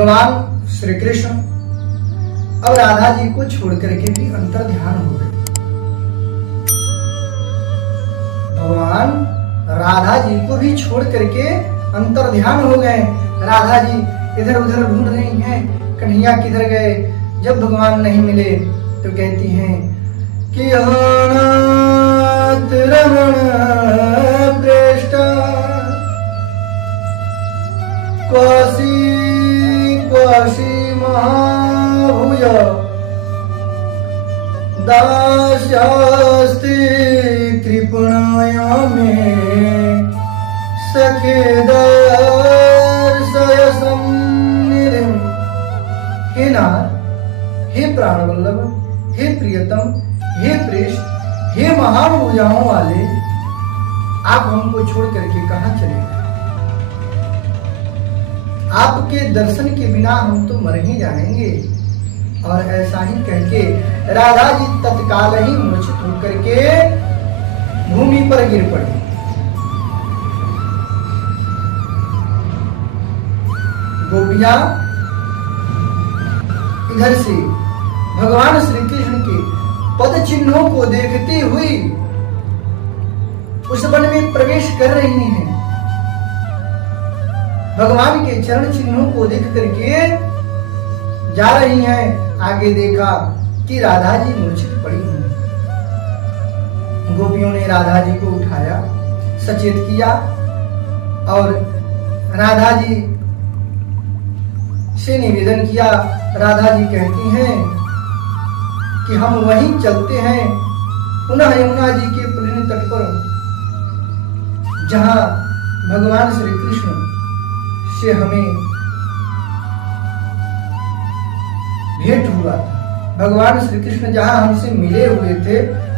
भगवान श्री कृष्ण अब राधा जी को छोड़ करके भी अंतर ध्यान हो गए। भगवान राधा जी को भी छोड़ करके अंतर ध्यान हो गए। राधा जी इधर उधर ढूंढ रही हैं, कन्हैया किधर गए। जब भगवान नहीं मिले तो कहती हैं कि अनाथ रमण प्रेष्ठ क्वासी क्वासी महाभुज दास्यास्ति कृपणाया में सखे दर्शय सन्निधिं। हे नाथ, हे प्राणवल्लभ, हे प्रियतम, हे प्रेष्ठ, हे महान भुजाओं वाले, आप हमको छोड़ करके कहां चले गए? आपके दर्शन के बिना हम तो मर ही जाएंगे। और ऐसा ही कहके राधा जी तत्काल ही मूर्छित होकर के भूमि पर गिर पड़ी। गोपियां इधर से भगवान श्री कृष्ण के पद चिन्हों को देखती हुई उस वन में प्रवेश कर रही हैं। भगवान के चरण चिन्हों को देख करके जा रही हैं। आगे देखा कि राधा जी मूर्छित पड़ी हैं। गोपियों ने राधा जी को उठाया, सचेत किया और राधा जी से निवेदन किया। राधा जी कहती हैं कि हम वहीं चलते हैं पुनः यमुना जी के पुलिन तट पर, जहां भगवान श्री कृष्ण से हमें भेंट हुआ था। भगवान श्री कृष्ण जहां हमसे मिले हुए थे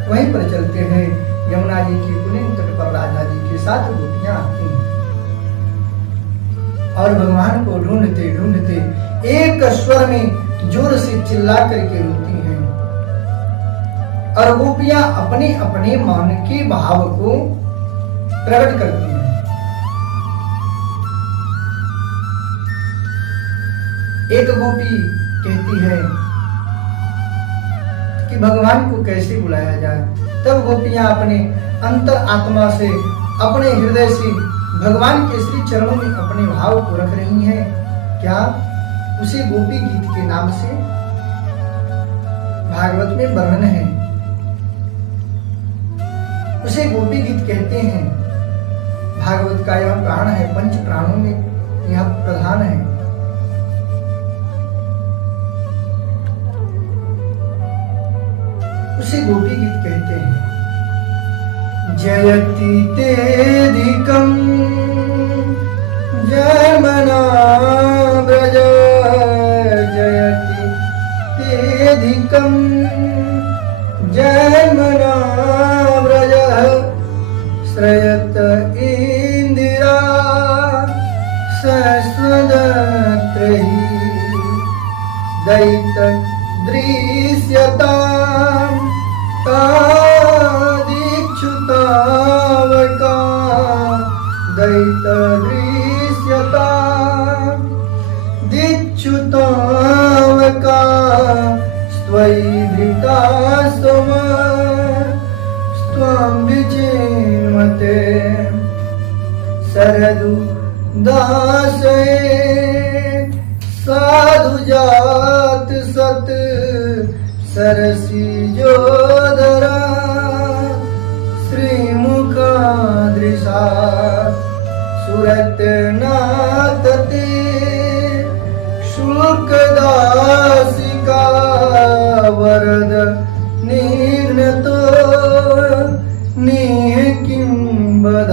वहीं पर चलते हैं। यमुना जी के पुलिन तट पर राधा जी के साथ गोपियां आती हैं और भगवान को ढूंढते ढूंढते एक स्वर में जोर से चिल्ला करके रोती हैं। और गोपियां अपने अपने मन के भाव को प्रकट करती हैं। एक गोपी कहती है कि भगवान को कैसे बुलाया जाए। तब गोपियां अपने अंतर आत्मा से, अपने हृदय से भगवान के श्री चरणों में अपने भाव को रख रही हैं। क्या? उसे गोपी गीत के नाम से भागवत में वर्णन है। उसे गोपी गीत कहते हैं। भागवत का यह प्राण है, पंच प्राणों में यह प्रधान है। उसे गोपी गीत कहते हैं। जयति तेधिकं जयमना व्रज, जयति तेधिकं जयमना व्रज, श्रयत इंदिरा सस्वदत्रहि, दैत दृश्यताम् तादीक्षुतावका, दैत दृश्यताम् दीक्षुतावका, स्वयि धृता स्त्वं विचिन्वते, सरदु दासये साधु जात सत, सरसी जोधरा श्रीमुखादृशा, सुरत नातते शुल्कदासिका, वरद निर्णतो निह किं बध।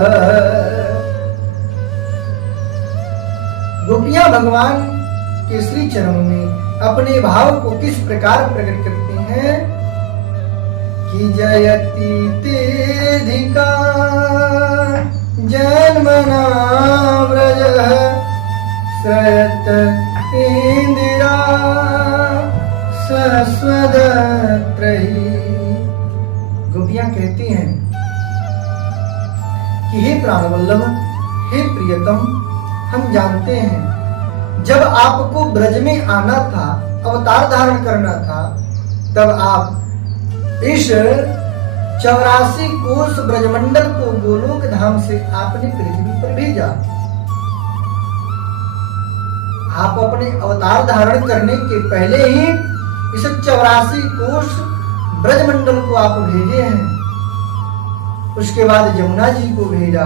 गोपियां भगवान के श्री चरणों में अपने भाव को किस प्रकार प्रकट करती हैं कि जयति तेधिका जन्मना व्रज, श्रयत इंदिरा सस्वदत्रहि। गोपियां कहती हैं कि हे प्राणवल्लभ, हे प्रियतम, हम जानते हैं जब आपको ब्रज में आना था, अवतार धारण करना था, तब आप इस 84 कोस ब्रजमंडल को गोलोक धाम से आपने पृथ्वी पर भेजा। आप अपने अवतार धारण करने के पहले ही इस 84 कोस ब्रजमंडल को आप भेजे हैं। उसके बाद जमुना जी को भेजा।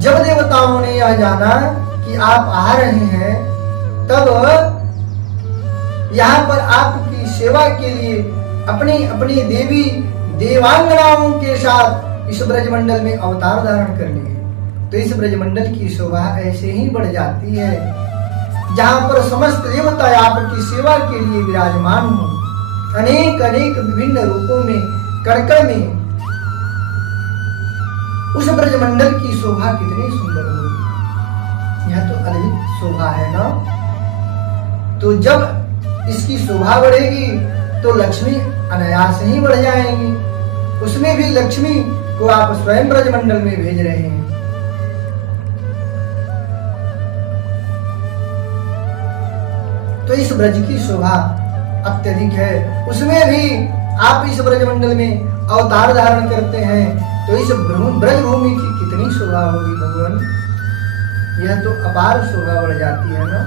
जब देवताओं ने यह जाना कि आप आ रहे हैं, तब यहाँ पर आपकी सेवा के लिए अपनी अपनी देवी देवांगनाओं के साथ इस ब्रजमंडल में अवतार धारण कर लिए। तो इस ब्रजमंडल की शोभा ऐसे ही बढ़ जाती है, जहाँ पर समस्त देवता आपकी सेवा के लिए विराजमान हो। अनेक अनेक विभिन्न रूपों में, कड़कड़ में उस ब्रजमंडल की शोभा कितनी सुंदर होगी। यह तो अद्भुत शोभा है ना। तो जब इसकी शोभा बढ़ेगी तो लक्ष्मी अनायास ही बढ़ जाएंगी। उसमें भी लक्ष्मी को आप स्वयं ब्रजमंडल में भेज रहे हैं। तो इस ब्रज की शोभा अत्यधिक है। उसमें भी आप इस ब्रजमंडल में अवतार धारण करते हैं, तो इस ब्रज भूमि की कितनी शोभा होगी भगवान। यह तो अपार शोभा बढ़ जाती है ना।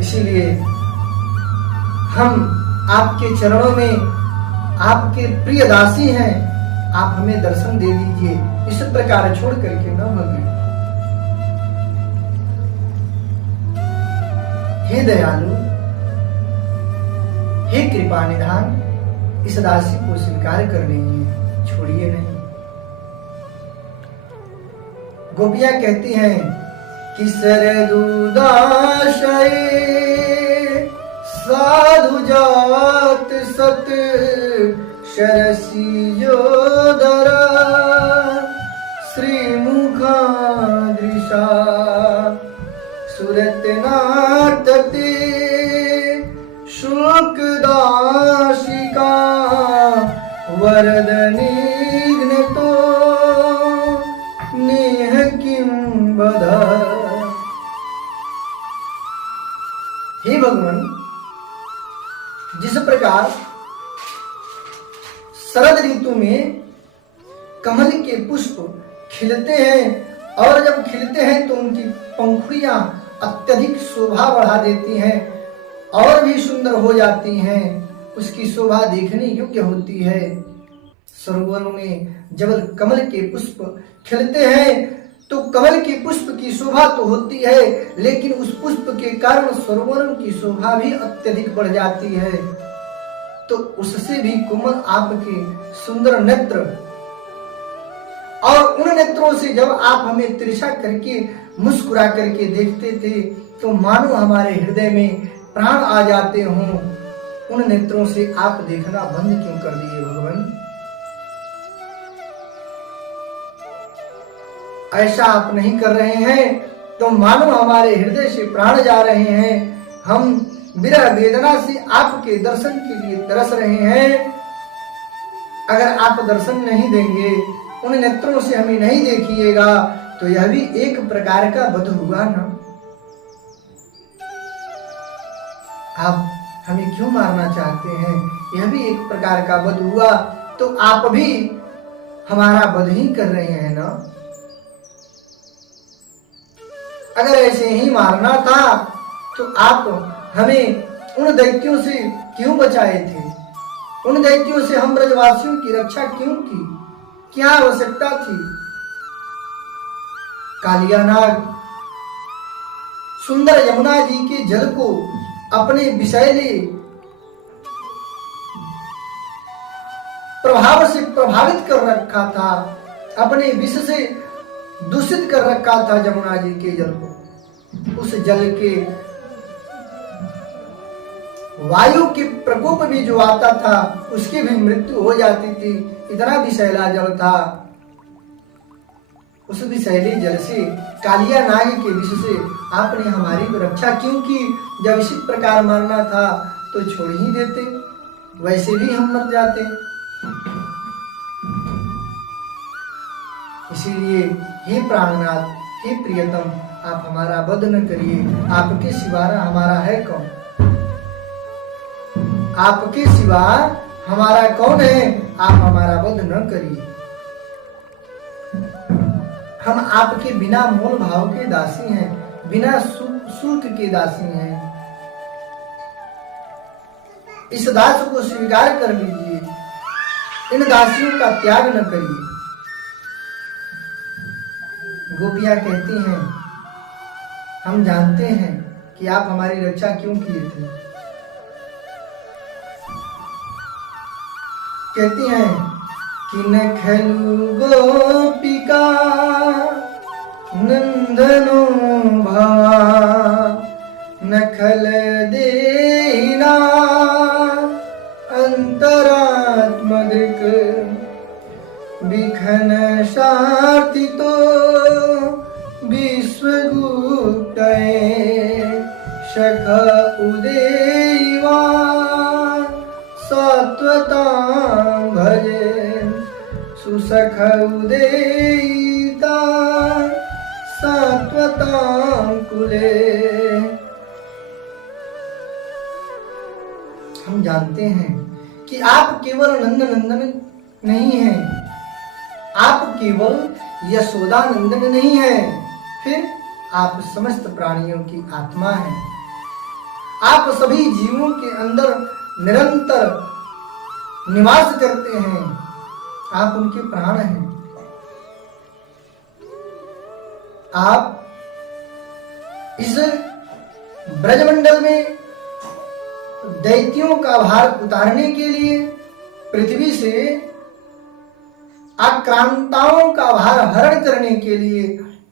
इसीलिए हम आपके चरणों में आपके प्रिय दासी हैं, आप हमें दर्शन दे दीजिए। इस प्रकार छोड़ करके न भगे। हे दयालु, हे कृपा निधान, इस दासी को स्वीकार कर लीजिए, छोड़िए नहीं। गोपियां कहती हैं कि सरदूदाशय साधु जात सत शरसियोदर श्रीमुखा दृशा सुरतनाटते शुल्क दाशिका वरदनिघ्नतो नेह किं बद। हे भगवान, जिस प्रकार शरद ऋतु में कमल के पुष्प खिलते हैं और जब खिलते हैं तो उनकी पंखुड़ियां अत्यधिक शोभा बढ़ा देती हैं और भी सुंदर हो जाती हैं, उसकी शोभा देखने योग्य होती है। सरोवरों में जब कमल के पुष्प खिलते हैं तो कमल के पुष्प की शोभा तो होती है, लेकिन उस पुष्प के कारण सरोवरों की शोभा भी अत्यधिक बढ़ जाती है। तो उससे भी कोमल आपके सुंदर नेत्र, और उन नेत्रों से जब आप हमें तिरछा करके मुस्कुरा करके देखते थे तो मानो हमारे हृदय में प्राण आ जाते हों। उन नेत्रों से आप देखना बंद क्यों कर दिए भगवान? ऐसा आप नहीं कर रहे हैं तो मानो हमारे हृदय से प्राण जा रहे हैं। हम विरह वेदना से आपके दर्शन के लिए तरस रहे हैं। अगर आप दर्शन नहीं देंगे, उन नेत्रों से हमें नहीं देखिएगा, तो यह भी एक प्रकार का वध हुआ ना। आप हमें क्यों मारना चाहते हैं? यह भी एक प्रकार का वध हुआ। तो आप भी हमारा वध ही कर रहे हैं ना। अगर ऐसे ही मारना था तो आप हमें उन दैत्यों से क्यों बचाए थे? उन दैत्यों से हम ब्रजवासियों की रक्षा क्यों की? क्या आवश्यकता थी? कालिया नाग सुंदर यमुना जी के जल को अपने विषैले प्रभाव से प्रभावित कर रखा था, अपने विष से दूषित कर रखा था यमुना जी के जल को। उस जल के वायु के प्रकोप भी जो आता था उसकी भी मृत्यु हो जाती थी, इतना विषैला जल था। उस विषैले जल से, कालिया नाग के विष से आपने हमारी रक्षा क्यों की? जब इसी प्रकार मारना था तो छोड़ ही देते। वैसे भी हम मर जाते। इसीलिए हे प्राणनाथ, हे प्रियतम, आप हमारा वध न करिए। आपके सिवा हमारा है कौन? आपके सिवा हमारा कौन है? आप हमारा वध न करिए। हम आपके बिना मोल भाव के दासी हैं, बिना शुल्क के दासी हैं। इस दास को स्वीकार कर लीजिए, इन दासियों का त्याग न करिए। गोपियां कहती हैं, हम जानते हैं कि आप हमारी रक्षा क्यों किए थे। कहती हैं कि न खलु गोपिका नंदनो भवा, न खल देहिना अंतरात्मदृक्, बिखन शार्थितो विश्वगुप्तये, शख उदेवा सात्वतां भजे, सुसख उदेयिता सात्वतां कुले। हम जानते हैं कि आप केवल नंदन नहीं हैं, आप केवल यशोदा नंदन नहीं है, फिर आप समस्त प्राणियों की आत्मा हैं। आप सभी जीवों के अंदर निरंतर निवास करते हैं, आप उनके प्राण हैं। आप इस ब्रजमंडल में दैत्यों का भार उतारने के लिए, पृथ्वी से आक्रांताओं का भार हरण करने के लिए,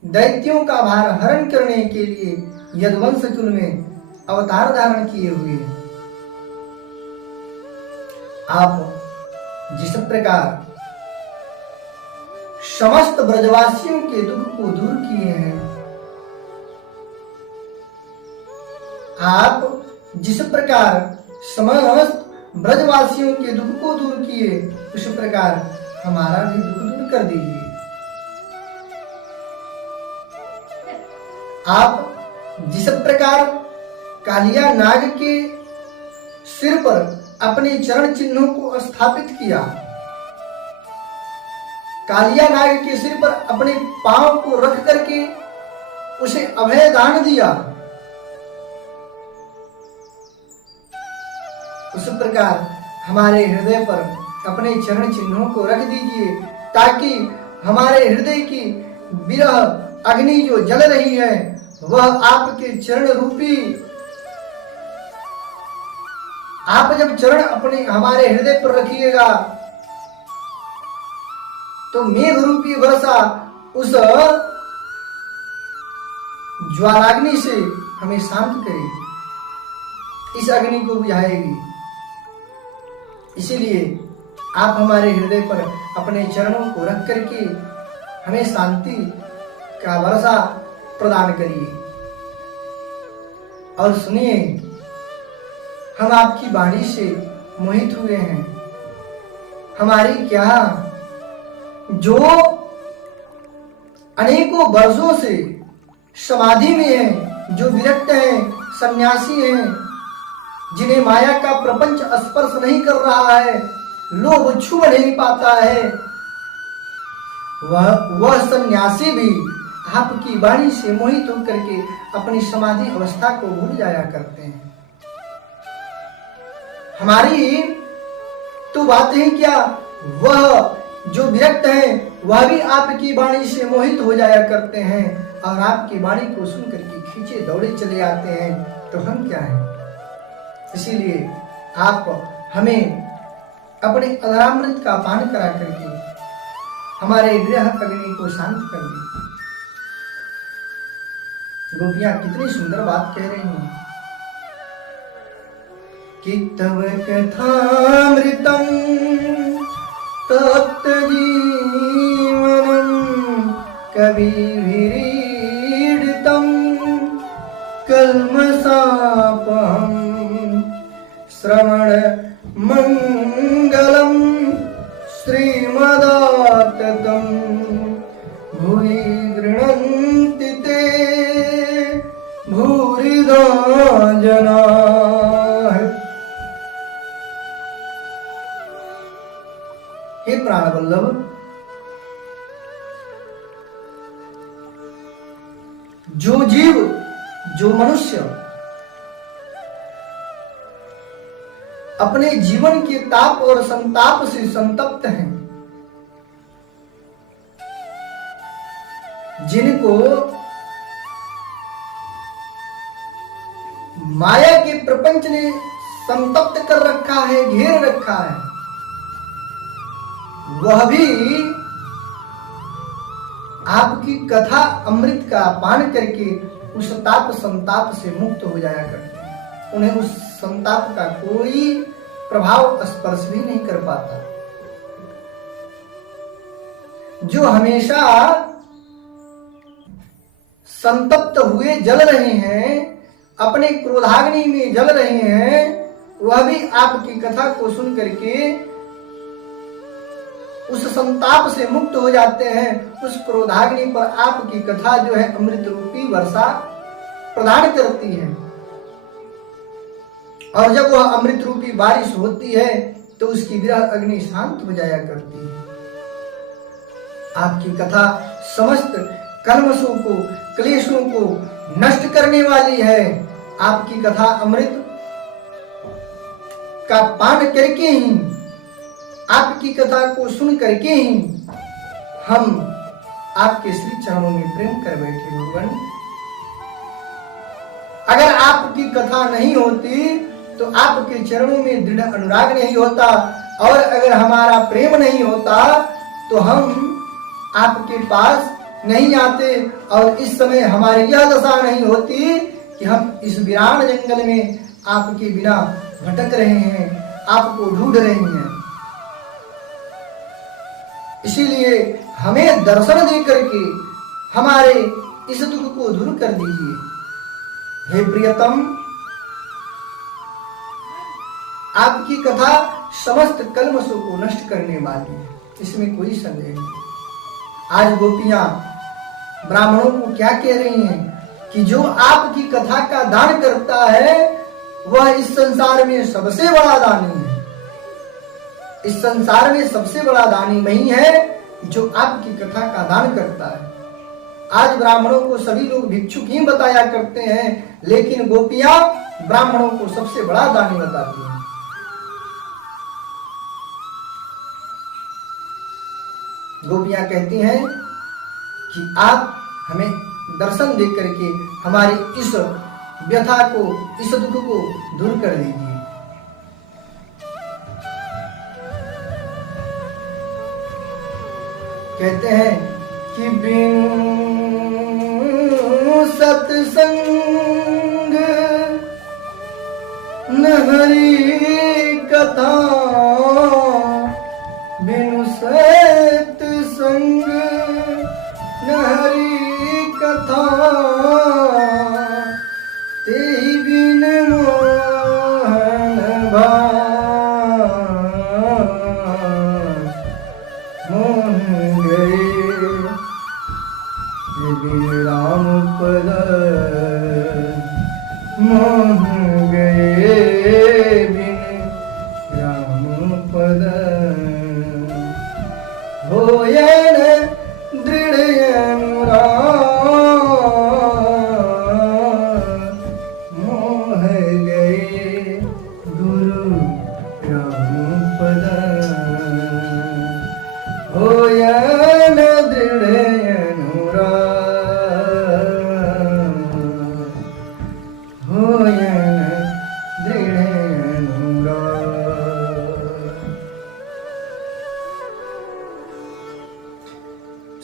दैत्यों का भार हरण करने के लिए यदुवंश कुल में अवतार धारण किए हुए हैं। आप जिस प्रकार समस्त ब्रजवासियों के दुख को दूर किए हैं, आप जिस प्रकार समस्त ब्रजवासियों के दुख को दूर किए, उस प्रकार हमारा भी दुख दूर कर दीजिए। आप जिस प्रकार कालिया नाग के सिर पर अपने चरण चिन्हों को स्थापित किया, कालिया नाग के सिर पर अपने पांव को रख करके उसे अभय दान दिया, उस प्रकार हमारे हृदय पर अपने चरण चिन्हों को रख दीजिए, ताकि हमारे हृदय की विरह अग्नि जो जल रही है, वह आपके चरण रूपी, आप जब चरण अपने हमारे हृदय पर रखिएगा तो मेघ रूपी वर्षा उस ज्वालाग्नि से हमें शांत करेगी, इस अग्नि को बुझाएगी। इसीलिए आप हमारे हृदय पर अपने चरणों को रख करके हमें शांति का वर्षा प्रदान करिए। और सुनिए, हम आपकी वाणी से मोहित हुए हैं। हमारी क्या, जो अनेकों वर्षों से समाधि में हैं, जो विरक्त हैं, सन्यासी हैं, जिन्हें माया का प्रपंच स्पर्श नहीं कर रहा है, लोभ छू नहीं पाता है, वह सन्यासी भी आपकी वाणी से मोहित होकर के अपनी समाधि अवस्था को भूल जाया करते हैं। हमारी तो बात ही क्या, वह जो विरक्त हैं वह भी आपकी वाणी से मोहित हो जाया करते हैं और आपकी वाणी को सुन करके खींचे दौड़े चले आते हैं। तो हम क्या हैं? इसीलिए आप हमें अपने अधरामृत का पान करा करके हमारे विरह अग्नि को शांत कर दी। गोपियां कितनी सुंदर बात कह रही हैं कि तव कथामृतम तप्त जीवनम कविभिरीडितम कल्मषापहं श्रवण मंगलम हे प्राण वल्लभ, जो जीव, जो मनुष्य अपने जीवन के ताप और संताप से संतप्त हैं, जिनको माया के प्रपंच ने संतप्त कर रखा है, घेर रखा है, वह भी आपकी कथा अमृत का पान करके उस ताप संताप से मुक्त हो जाया करते हैं। उन्हें उस संताप का कोई प्रभाव स्पर्श भी नहीं कर पाता। जो हमेशा संतप्त हुए जल रहे हैं, अपने क्रोधाग्नि में जल रहे हैं, वह भी आपकी कथा को सुन करके उस संताप से मुक्त हो जाते हैं। उस क्रोधाग्नि पर आपकी कथा जो है अमृत रूपी वर्षा प्रदान करती है, और जब वह अमृत रूपी बारिश होती है तो उसकी विरह अग्नि शांत हो जाया करती है। आपकी कथा समस्त कल्मशों को, क्लेशों को नष्ट करने वाली है। आपकी कथा अमृत का पान करके ही, आपकी कथा को सुन करके ही हम आपके श्री चरणों में प्रेम कर बैठे भगवान। अगर आपकी कथा नहीं होती तो आपके चरणों में दृढ़ अनुराग नहीं होता, और अगर हमारा प्रेम नहीं होता तो हम आपके पास नहीं आते, और इस समय हमारी यह दशा नहीं होती कि हम इस वीरान जंगल में आपके बिना भटक रहे हैं, आपको ढूंढ रहे हैं। इसीलिए हमें दर्शन दे करके हमारे इस दुख को दूर कर दीजिए। हे प्रियतम, आपकी कथा समस्त कल्मशों को नष्ट करने वाली है, इसमें कोई संदेह नहीं। आज गोपियां ब्राह्मणों को क्या कह रही हैं कि जो आपकी कथा का दान करता है वह इस संसार में सबसे बड़ा दानी है। इस संसार में सबसे बड़ा दानी वही है जो आपकी कथा का दान करता है। आज ब्राह्मणों को सभी लोग भिक्षुक ही बताया करते हैं, लेकिन गोपियां ब्राह्मणों को सबसे बड़ा दानी बताती हैं। गोपियां कहती हैं कि आप हमें दर्शन दे करके हमारी इस व्यथा को, इस दुख को दूर कर दीजिए। कहते हैं कि बिनु सत्संग न हरि कथा, बिनु सत्संग न हरि कथा, तेहि बिन मोहन भाव मोह गए, बिन राम पद मोह गए, बिन राम पद होयन दृढ़ अनुराग, मोह गए गुरु राम पद, होयन दृढ़ अनुराग, होयन दृढ़ अनुराग।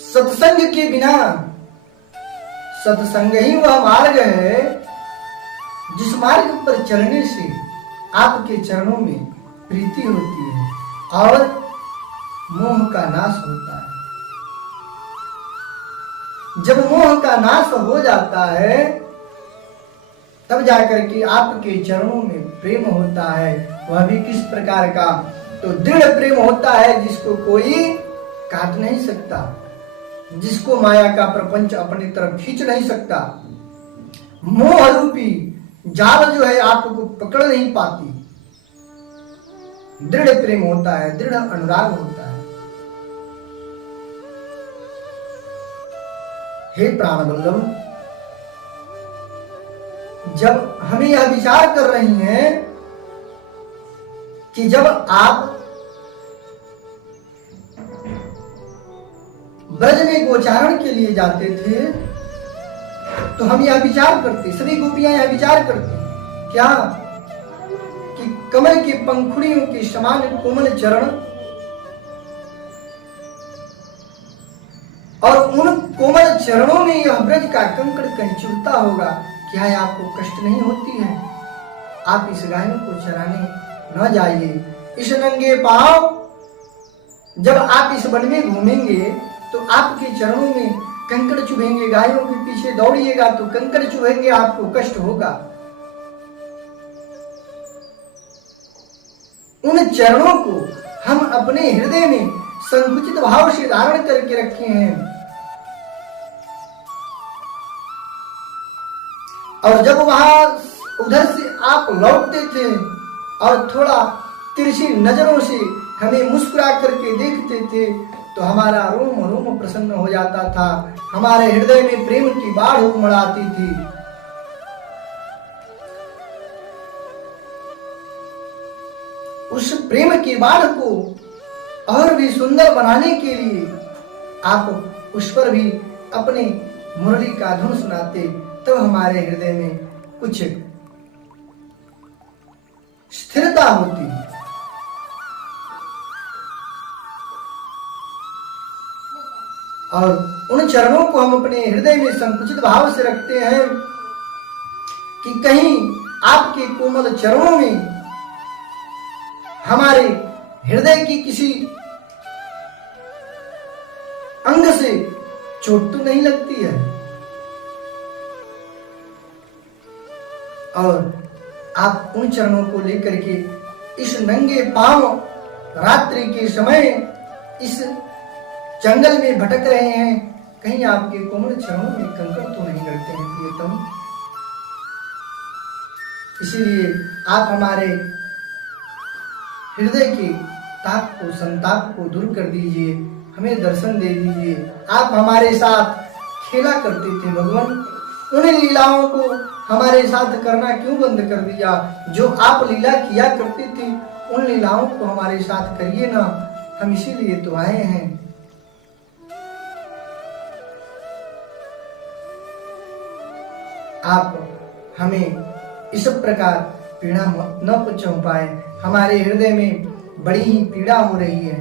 सत्संग के बिना, सत्संग ही वह मार्ग है जिस मार्ग पर चलने से आपके चरणों में प्रीति होती है और मोह का नाश होता है। जब मोह का नाश हो जाता है तब जाकर के आपके चरणों में प्रेम होता है। वह भी किस प्रकार का? तो दृढ़ प्रेम होता है जिसको कोई काट नहीं सकता, जिसको माया का प्रपंच अपनी तरफ खींच नहीं सकता। मोह रूपी जाल जो है आपको पकड़ नहीं पाती। दृढ़ प्रेम होता है, दृढ़ अनुराग होता है। हे प्राणवल्लभ, जब हमें यह विचार कर रही हैं कि जब आप ब्रज में गोचारण के लिए जाते थे तो हम यह विचार करते, सभी गोपियां यह विचार करती क्या कि कमल के पंखुड़ियों के समान कोमल चरण और उन कोमल चरणों में यह ब्रज का कंकड़ कंचुरता होगा, क्या है आपको कष्ट नहीं होती है? आप इस गायों को चराने न जाइए। इस नंगे पांव जब आप इस वन में घूमेंगे तो आपके चरणों में कंकड़ चुभेंगे, गायों के पीछे दौड़िएगा तो कंकड़ चुभेंगे, आपको कष्ट होगा। उन चरणों को हम अपने हृदय में संकुचित भाव से धारण करके रखे हैं और जब वहां उधर से आप लौटते थे और थोड़ा तिरछी नजरों से हमें मुस्कुरा करके देखते थे तो हमारा रोम रोम प्रसन्न हो जाता था, हमारे हृदय में प्रेम की बाढ़ उमड़ आती थी। उस प्रेम की बाढ़ को और भी सुंदर बनाने के लिए आप उस पर भी अपने मुरली का धुन सुनाते, तो हमारे हृदय में कुछ स्थिरता होती। और उन चरणों को हम अपने हृदय में संकुचित भाव से रखते हैं कि कहीं आपके कोमल चरणों में हमारे हृदय की किसी अंग से चोट तो नहीं लगती है। और आप उन चरणों को लेकर के इस नंगे पांव रात्रि के समय इस जंगल में भटक रहे हैं, कहीं आपके कोमल चरणों में कंकड़ तो नहीं लड़ते हैं प्रियतम। इसीलिए आप हमारे हृदय के ताप को, संताप को दूर कर दीजिए, हमें दर्शन दे दीजिए। आप हमारे साथ खेला करते थे भगवान, उन लीलाओं को हमारे साथ करना क्यों बंद कर दिया? जो आप लीला किया करते थे उन लीलाओं को हमारे साथ करिए ना, हम इसीलिए तो आए हैं। आप हमें इस प्रकार पीड़ा न पहुंचा पाए, हमारे हृदय में बड़ी ही पीड़ा हो रही है।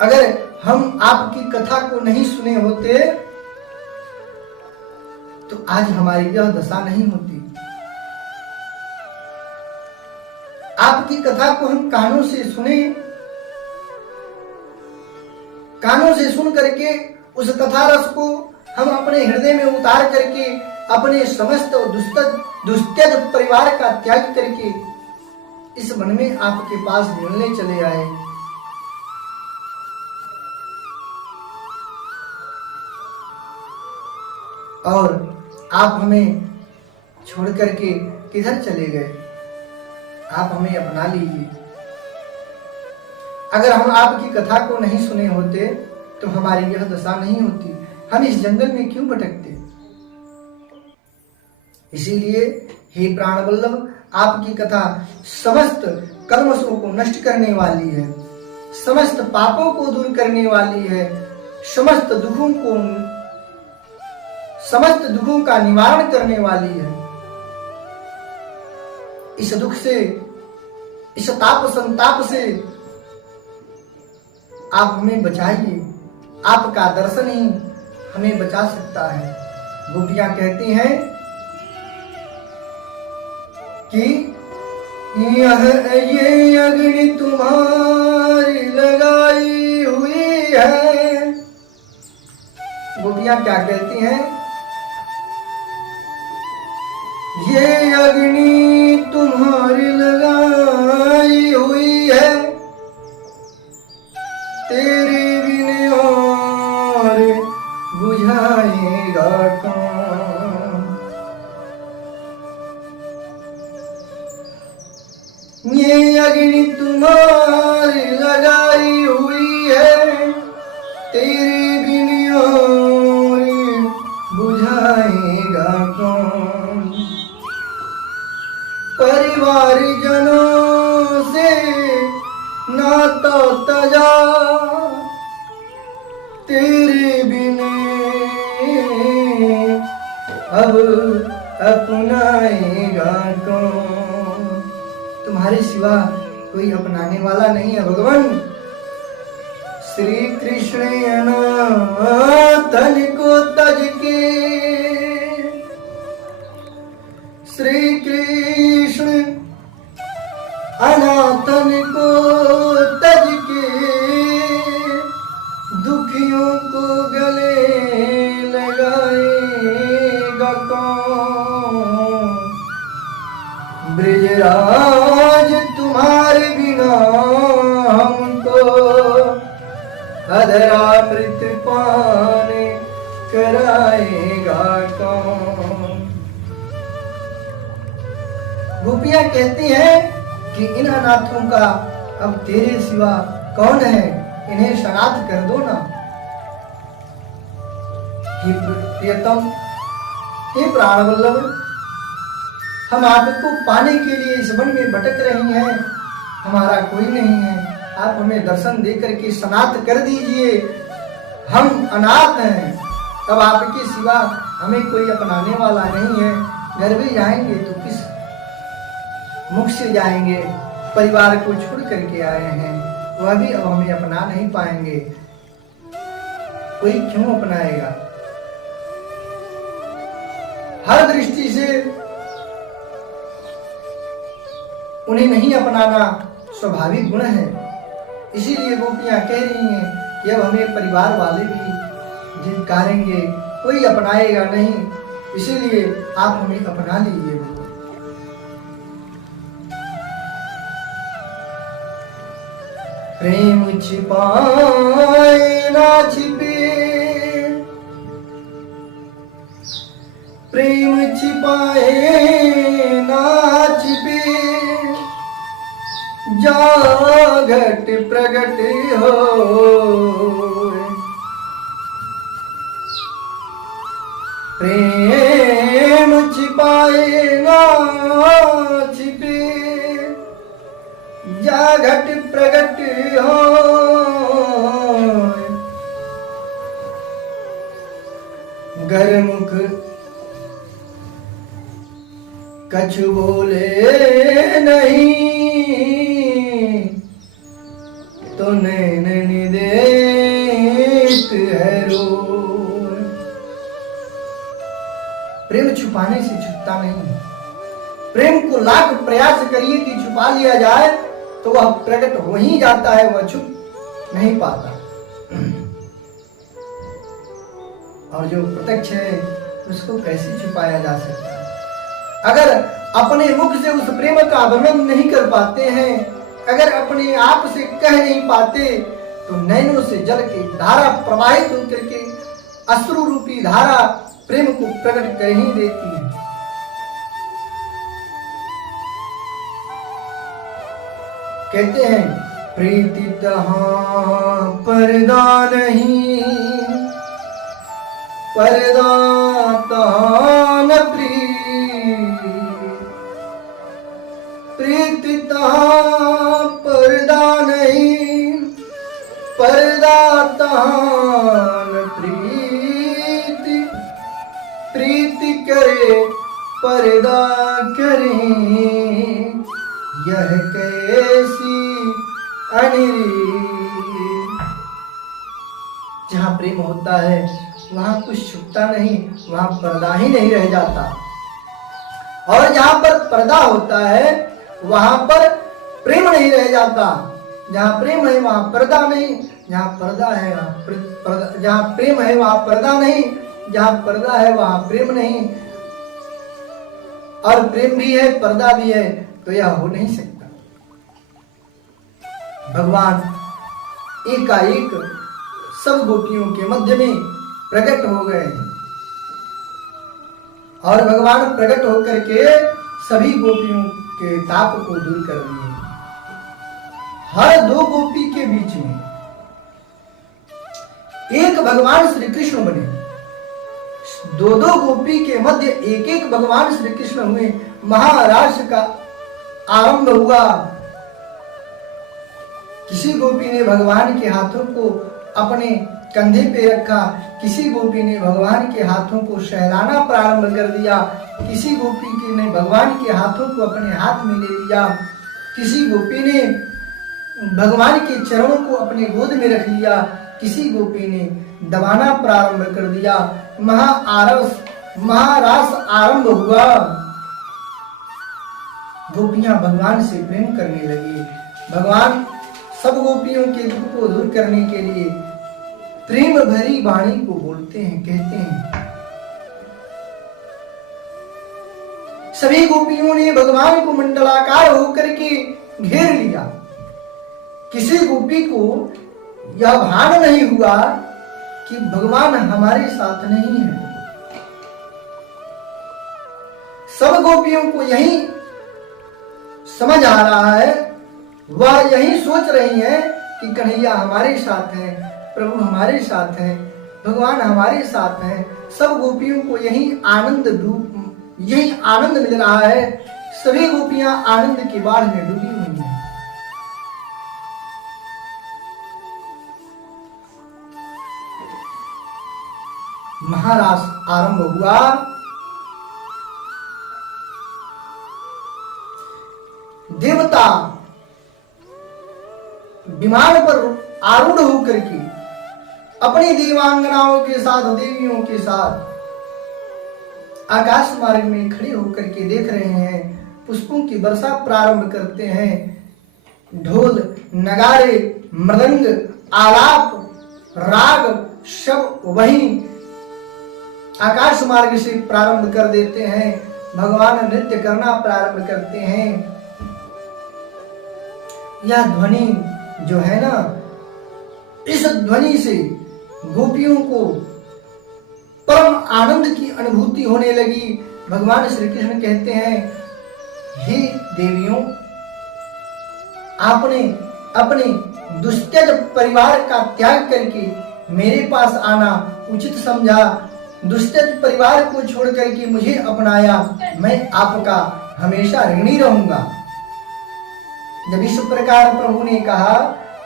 अगर हम आपकी कथा को नहीं सुने होते तो आज हमारी यह दशा नहीं होती। आपकी कथा को हम कानों से सुने, कानों से सुन करके उस कथा रस को हम अपने हृदय में उतार करके अपने समस्त दुस्त्यज परिवार का त्याग करके इस वन में आपके पास मिलने चले आए। और आप हमें छोड़ करके किधर चले गए? आप हमें अपना लीजिए। अगर हम आपकी कथा को नहीं सुने होते तो हमारी यह दशा नहीं होती, हम इस जंगल में क्यों भटकते? इसीलिए हे प्राणवल्लभ, आपकी कथा समस्त कल्मशों को नष्ट करने वाली है, समस्त पापों को दूर करने वाली है, समस्त दुखों का निवारण करने वाली है। इस दुख से, इस ताप संताप से आप हमें बचाइए। आपका दर्शन ही हमें बचा सकता है। गोपियां कहती हैं कि ये अग्नि तुम्हारी लगाई हुई है। गोपियां क्या कहती हैं? ये अग्नि तुम्हारी लगाई हुई है, तेरे बिन और बुझाएगा कौन? ये अग्नि तुम्हारी लगाई हुई है, तुम्हारे सिवा कोई अपनाने वाला नहीं है भगवान। श्री कृष्ण अनाथन को तज के, श्री कृष्ण अनाथन को तज के, दुखियों को गले लगाएगा कौन। ब्रजराज तुम्हारे बिना हमको अधरामृत पान कराएगा कौन। गोपियां कहती हैं कि इन अनाथों का अब तेरे सिवा कौन है, इन्हें शनाथ कर दो ना। हे प्रियतम, हे प्राण वल्लभ, हम आपको पाने के लिए इस वन में भटक रही हैं, हमारा कोई नहीं है, आप हमें दर्शन दे करके शनाथ कर दीजिए। हम अनाथ हैं, अब आपके सिवा हमें कोई अपनाने वाला नहीं है। घर भी जाएंगे तो किस मुख से जाएंगे, परिवार को छोड़ करके आए हैं, वह भी अब हमें अपना नहीं पाएंगे। कोई क्यों अपनाएगा? हर दृष्टि से उन्हें नहीं अपनाना स्वाभाविक गुण है। इसीलिए गोपियां कह रही हैं कि अब हमें परिवार वाले भी झिलकारेंगे, कोई अपनाएगा नहीं, इसीलिए आप हमें अपना लीजिए। प्रेम छिपाए ना छिपे, प्रेम छिपाए ना छिपे, जागट प्रगट हो। प्रेम छिपाए ना छिपे, जागट प्रगट हो। गरमुख कछु बोले नहीं, तो नैन निदेत है रोए। प्रेम छुपाने से छुपता नहीं, प्रेम को लाख प्रयास करिए कि छुपा लिया जाए तो वह प्रकट हो ही जाता है, वह छुप नहीं पाता। और जो प्रत्यक्ष है उसको कैसे छुपाया जा सकता है? अगर अपने मुख से उस प्रेम का वर्णन नहीं कर पाते हैं, अगर अपने आप से कह नहीं पाते, तो नैनों से जल की धारा प्रवाहित होकर के अश्रु रूपी धारा प्रेम को प्रकट कर ही देती है। कहते हैं प्रीति तहाँ पर्दा नहीं, पर्दा तहाँ न प्रीति तहाँ पर्दा नहीं, पर्दा तहाँ न प्रीति, प्रीति करे पर्दा करे, यह कैसी अनिरी। जहाँ प्रेम होता है वहाँ कुछ छुपता नहीं, वहाँ पर्दा ही नहीं रह जाता। और जहाँ पर पर्दा होता है वहाँ पर प्रेम नहीं रह जाता। जहाँ प्रेम है वहाँ पर्दा नहीं, जहाँ पर्दा है वहाँ जहाँ प्रेम है वहाँ पर्दा नहीं, जहाँ पर्दा है वहाँ प्रेम नहीं। और प्रेम भी है पर्दा भी है तो यह हो नहीं सकता। भगवान एकाएक सब गोपियों के मध्य में प्रकट हो गए और भगवान प्रकट होकर के सभी गोपियों के ताप को दूर कर दिए। हर दो गोपी के बीच में एक भगवान श्री कृष्ण बने, दो दो गोपी के मध्य एक एक भगवान श्री कृष्ण हुए। महाराज का आरंभ हुआ। किसी गोपी ने भगवान के हाथों को अपने कंधे पे रखा, किसी गोपी ने भगवान के हाथों को सहलाना प्रारंभ कर दिया, किसी गोपी ने भगवान के हाथों को अपने हाथ में ले लिया, किसी गोपी ने भगवान के चरणों को अपने गोद में रख लिया, किसी गोपी ने दबाना प्रारंभ कर दिया। महारास आरंभ हुआ। गोपियां भगवान से प्रेम करने लगी। भगवान सब गोपियों के दुख को दूर करने के लिए प्रेम भरी वाणी को बोलते हैं, कहते हैं। सभी गोपियों ने भगवान को मंडलाकार होकर के घेर लिया। किसी गोपी को यह भान नहीं हुआ कि भगवान हमारे साथ नहीं है। सब गोपियों को यही समझ आ रहा है, वह यही सोच रही है कि कन्हैया हमारे साथ है, प्रभु हमारे साथ है, भगवान हमारे साथ है। सब गोपियों को यही आनंद मिल रहा है। सभी गोपियां आनंद की बाढ़ में डूबी हुई हैं। महारास आरंभ हुआ। देवता विमान पर आरूढ़ होकर के अपनी देवांगनाओं के साथ, देवियों के साथ आकाश मार्ग में खड़े होकर के देख रहे हैं। पुष्पों की वर्षा प्रारंभ करते हैं। ढोल, नगारे, मृदंग, आलाप, राग सब वही आकाश मार्ग से प्रारंभ कर देते हैं। भगवान नृत्य करना प्रारंभ करते हैं। यह ध्वनि जो है ना, इस ध्वनि से गोपियों को परम आनंद की अनुभूति होने लगी। भगवान श्री कृष्ण कहते हैं, हे देवियों, आपने अपने दुस्त्यज परिवार का त्याग करके मेरे पास आना उचित समझा। दुस्त्यज परिवार को छोड़ करके मुझे अपनाया। मैं आपका हमेशा ऋणी रहूंगा। जब इस प्रकार प्रभु ने कहा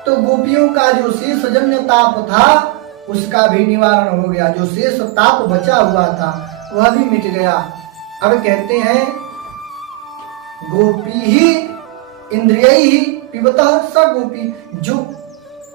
तो गोपियों का जो शेष जन्य ताप था उसका भी निवारण हो गया। जो शेष ताप बचा हुआ था वह भी मिट गया। अब कहते हैं, गोपी ही इंद्रिय ही पिबतः स गोपी। जो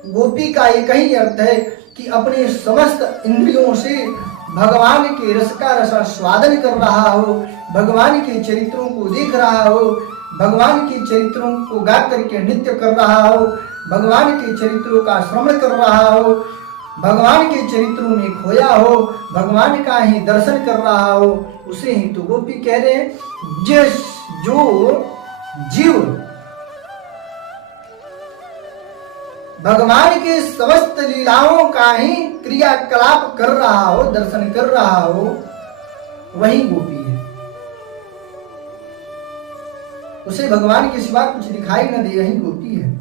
गोपी का एक ही अर्थ है कि अपने समस्त इंद्रियों से भगवान के रस का रसास्वादन कर रहा हो, भगवान के चरित्रों को देख रहा हो, भगवान के चरित्रों को गा करके नृत्य कर रहा हो, भगवान के चरित्रों का श्रवण कर रहा हो, भगवान के चरित्रों में खोया हो, भगवान का ही दर्शन कर रहा हो, उसे ही तो गोपी कह रहे हैं। जिस जो जीव भगवान के समस्त लीलाओं का ही क्रियाकलाप कर रहा हो, दर्शन कर रहा हो, वही गोपी है। उसे भगवान के सिवा कुछ दिखाई न दे, यही गोपी है।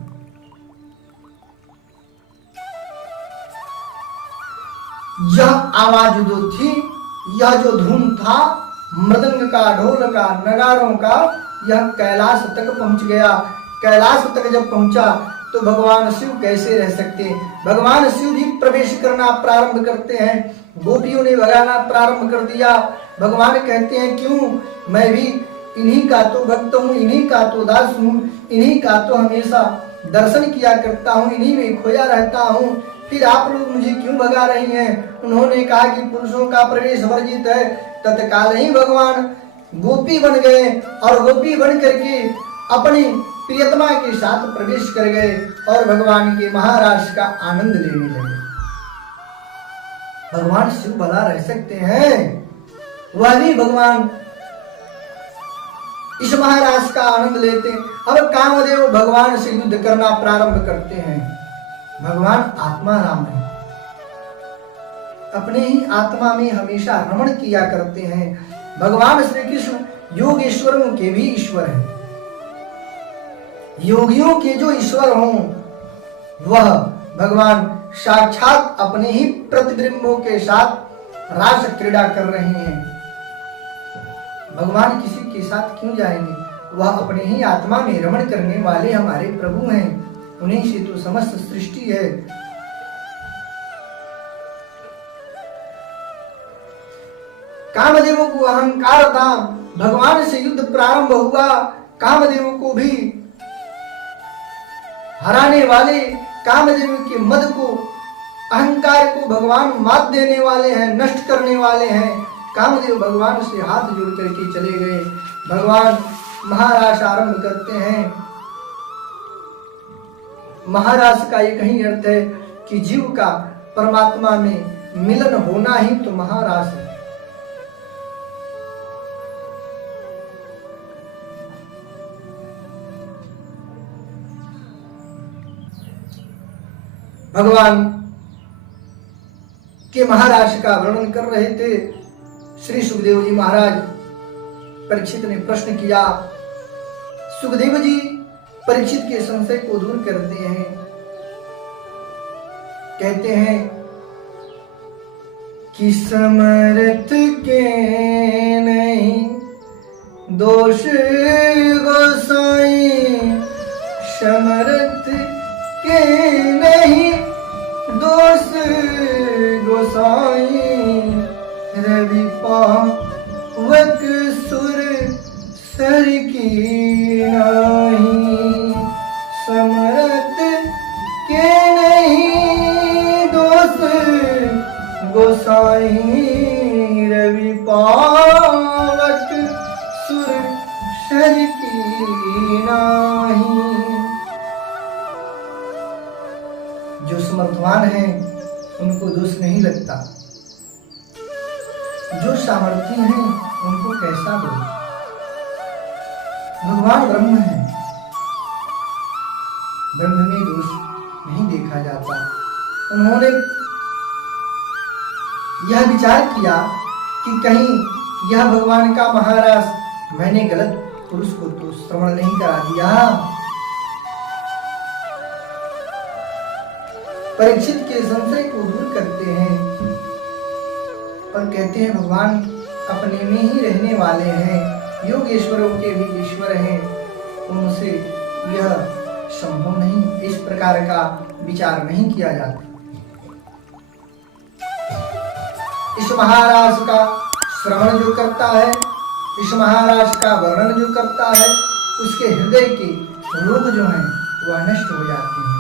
यह आवाज जो थी, यह जो धूम था, मृदंग का, ढोल का, नगारों का, यह कैलाश तक पहुंच गया। कैलाश तक जब पहुंचा तो भगवान शिव कैसे रह सकते? भगवान शिव भी प्रवेश करना प्रारंभ करते हैं। गोपियों ने भगाना प्रारंभ कर दिया। भगवान कहते हैं, क्यों, मैं भी इन्हीं का तो भक्त हूँ, इन्हीं का तो दास हूँ, इन्हीं का तो हमेशा दर्शन किया करता हूँ, इन्हीं में खोया रहता हूँ, फिर आप लोग मुझे क्यों भगा रही हैं? उन्होंने कहा कि पुरुषों का प्रवेश वर्जित है। तत्काल ही भगवान गोपी बन गए और गोपी बन करके अपनी प्रियतमा के साथ प्रवेश कर गए और भगवान के महाराज का आनंद लेने लगे। भगवान शिव भला रह सकते हैं? वह भी भगवान इस महाराज का आनंद लेते हैं। अब कामदेव भगवान से युद्ध करना प्रारंभ करते हैं। भगवान आत्मा राम है, अपने ही आत्मा में हमेशा रमण किया करते हैं। भगवान श्री कृष्ण योगेश्वरों के भी ईश्वर हैं। योगियों के जो ईश्वर हों वह भगवान साक्षात अपने ही प्रतिबिंबों के साथ रास क्रीड़ा कर रहे हैं। भगवान किसी के साथ क्यों जाएंगे? वह अपने ही आत्मा में रमण करने वाले हमारे प्रभु हैं। उन्हीं से तो समस्त सृष्टि है। कामदेव को अहंकार था। भगवान से युद्ध प्रारंभ हुआ। कामदेव को भी हराने वाले, कामदेव के मद को, अहंकार को भगवान मात देने वाले हैं, नष्ट करने वाले हैं। कामदेव भगवान से हाथ जोड़ करके चले गए। भगवान महारास आरंभ करते हैं। महारास का एक ही अर्थ है कि जीव का परमात्मा में मिलन होना ही तो महारास है। भगवान के महाराज का वर्णन कर रहे थे श्री सुखदेव जी महाराज। परीक्षित ने प्रश्न किया। सुखदेव जी परीक्षित के संशय को दूर करते हैं। कहते हैं कि समर्थ के नहीं दोष गोसाई, समर्थ के नहीं दोष गोसाई, रवि पावक सुर सर की नाही, समर्थ के नहीं दोष गोसाई, रवि पावक सुर सर की नाही। जो समर्थवान है उनको दोष नहीं लगता, जो सामर्थ्य हैं उनको कैसा दोष। भगवान ब्रह्म है, ब्रह्म में दोष नहीं देखा जाता। उन्होंने यह विचार किया कि कहीं यह भगवान का महाराज मैंने गलत पुरुष को तो श्रवण नहीं करा दिया। परीक्षित के संशय को दूर करते हैं और कहते हैं भगवान अपने में ही रहने वाले हैं, योगेश्वरों के भी ईश्वर हैं, उनसे यह संभव नहीं। इस प्रकार का विचार नहीं किया जाता। इस महाराज का श्रवण जो करता है, इस महाराज का वर्णन जो करता है, उसके हृदय के रोग जो हैं वह नष्ट हो जाते हैं।